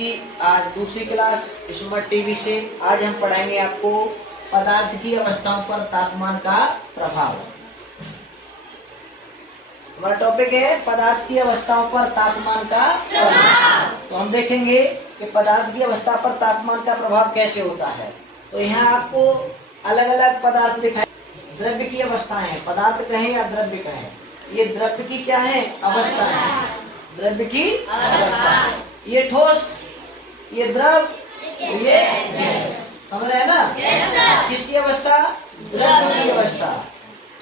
कि आज दूसरी क्लास स्मार्ट टीवी से आज हम पढ़ाएंगे आपको पदार्थ की अवस्थाओं पर तापमान का प्रभाव। हमारा टॉपिक है पदार्थ की अवस्थाओं पर तापमान का प्रभाव। तो हम देखेंगे कि पदार्थ की अवस्था पर तापमान का प्रभाव कैसे होता है। तो यहाँ आपको अलग अलग पदार्थ दिखाए। द्रव्य की अवस्था है, पदार्थ कहें या द्रव्य कहें, ये द्रव्य की क्या है अवस्था है, द्रव्य की अवस्था। ये ठोस, ये द्रव, ये गैस, समझ रहे हैं ना। किसकी अवस्था? द्रव्य की अवस्था,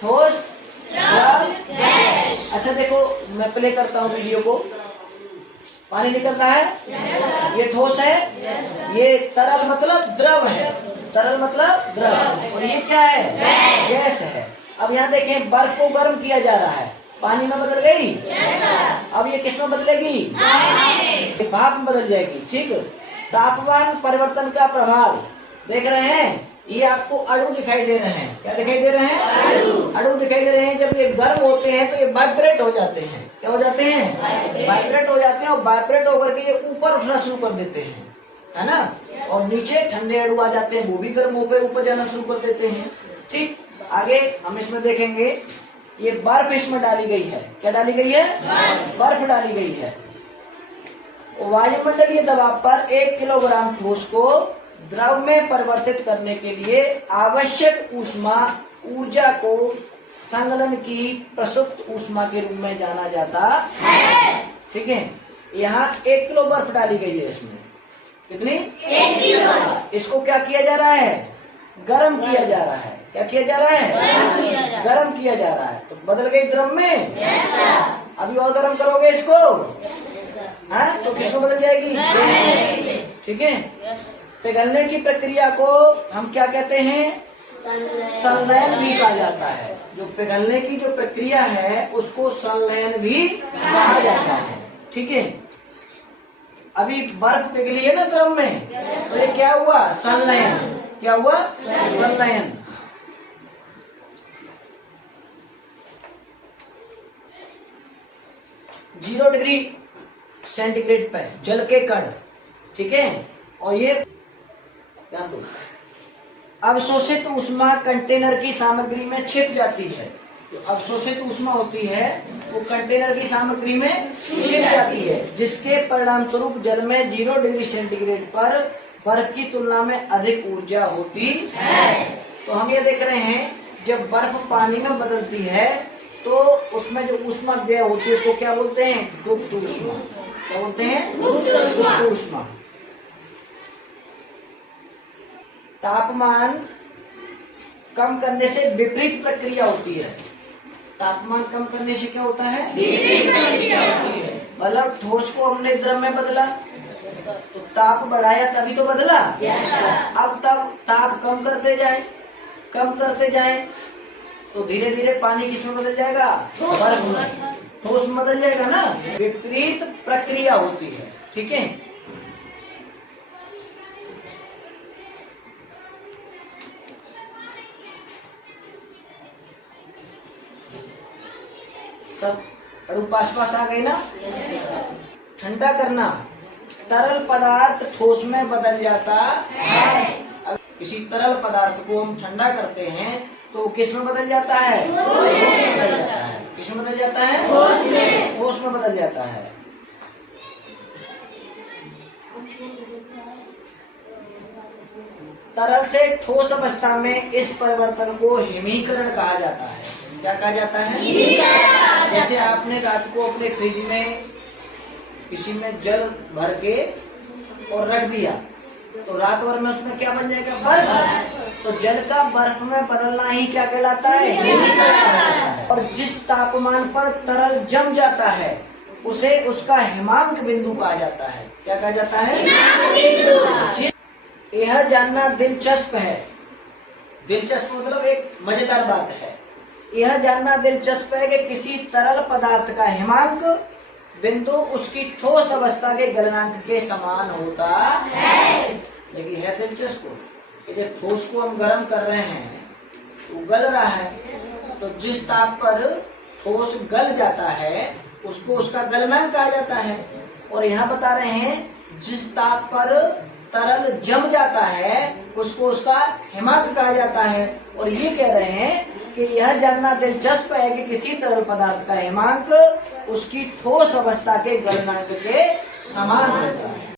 ठोस, द्रव, गैस। अच्छा देखो, मैं प्ले करता हूँ वीडियो को। पानी निकल रहा है, ये ठोस है, ये तरल मतलब द्रव है, तरल मतलब द्रव, और ये क्या है? गैस है। अब यहाँ देखें, बर्फ को गर्म किया जा रहा है, पानी में बदल गई। अब ये किस में बदलेगी? भाप में बदल जाएगी। ठीक, तापमान परिवर्तन का प्रभाव देख रहे हैं। ये आपको अणु दिखाई दे रहे हैं। क्या दिखाई दे रहे हैं? अणु दिखाई दे रहे हैं। जब ये गर्म होते हैं तो ये वाइब्रेट हो जाते हैं। क्या हो जाते हैं? वाइब्रेट हो जाते हैं, और वाइब्रेट होकर के ये ऊपर उठना शुरू कर देते हैं, है ना। और नीचे ठंडे अणु आ जाते हैं, वो भी गर्म होकर ऊपर जाना शुरू कर देते हैं। ठीक, आगे हम इसमें देखेंगे। ये बर्फ इसमें डाली गई है। क्या डाली गई है? बर्फ डाली गई है। वायुमंडलीय दबाव पर 1 किलोग्राम ठोस को द्रव में परिवर्तित करने के लिए आवश्यक ऊष्मा ऊर्जा को संघनन की प्रसुप्त ऊष्मा के रूप में जाना जाता है। ठीक है, यहाँ 1 किलो बर्फ डाली गई है। इसमें कितनी? 1 किलो। इसको क्या किया जा रहा है? गर्म किया जा रहा है। क्या किया जा रहा है? गर्म किया जा रहा है। तो बदल गई द्रव में। अभी और गर्म करोगे इसको, हाँ, तो किसको बदल जाएगी? ठीक है। पिघलने की प्रक्रिया को हम क्या कहते हैं? संलयन भी कहा जाता है। जो पिघलने की जो प्रक्रिया है उसको संलयन भी कहा जाता है। ठीक है, अभी बर्फ पिघली है ना द्रव में, तो ये क्या हुआ? संलयन। क्या हुआ? संलयन। जीरो डिग्री सेंटीग्रेड पे जल के कण, ठीक है, और ये ध्यान दो, अवशोषित ऊष्मा कंटेनर की सामग्री में छिप जाती है। जो अवशोषित ऊष्मा होती है वो कंटेनर की सामग्री में छिप जाती है, जिसके परिणाम स्वरूप जल में 0 डिग्री सेंटीग्रेड पर बर्फ की तुलना में अधिक ऊर्जा होती है। तो हम ये देख रहे हैं, जब बर्फ पानी में बदलती है तो उसमें जो ऊष्मा व्यय होती है उसको क्या बोलते हैं? गुप्त ऊष्मा। क्या बोलते हैं? गुप्त ऊष्मा। तापमान कम करने से विपरीत प्रक्रिया होती है। तापमान कम करने से क्या होता है? विपरीत प्रक्रिया होती है। मतलब ठोस को हमने द्रव में बदला तो ताप बढ़ाया, तभी तो बदला। अब तब ताप कम करते जाए, कम करते जाए, तो धीरे धीरे पानी किसमें बदल जाएगा? बर्फ में, ठोस में बदल जाएगा ना। विपरीत प्रक्रिया होती है। ठीक है, सब अणु पास पास आ गई ना। ठंडा करना, तरल पदार्थ ठोस में बदल जाता है। अगर किसी तरल पदार्थ को हम ठंडा करते हैं तो किस में बदल जाता है? किस में बदल जाता है? ठोस में बदल जाता है। तरल से ठोस अवस्था में इस परिवर्तन को हिमीकरण कहा जाता है। क्या कहा जाता है? जैसे आपने रात को अपने फ्रिज में किसी में जल भर के और रख दिया, तो रात भर में उसमें क्या बन जाएगा? बर्फ। तो जल का बर्फ में बदलना ही क्या कहलाता है? हिमीकरण। और जिस तापमान पर तरल जम जाता है उसे उसका हिमांक बिंदु कहा जाता है। क्या कहा जाता है? यह जानना दिलचस्प है। दिलचस्प मतलब एक मजेदार बात है। यह जानना दिलचस्प है कि किसी तरल पदार्थ का हिमांक बिंदु उसकी ठोस अवस्था के गलनांक के समान होता है। लेकिन है दिलचस्प कि जब ठोस को हम गर्म कर रहे हैं तो गल रहा है, तो जिस ताप पर ठोस गल जाता है उसको उसका गलनांक कहा जाता है। और यहाँ बता रहे हैं जिस ताप पर तरल जम जाता है उसको उसका हिमांक कहा जाता है। और ये कह रहे हैं कि यह जानना दिलचस्प है कि किसी तरल पदार्थ का हिमांक उसकी ठोस अवस्था के गलनांक के समान होता है।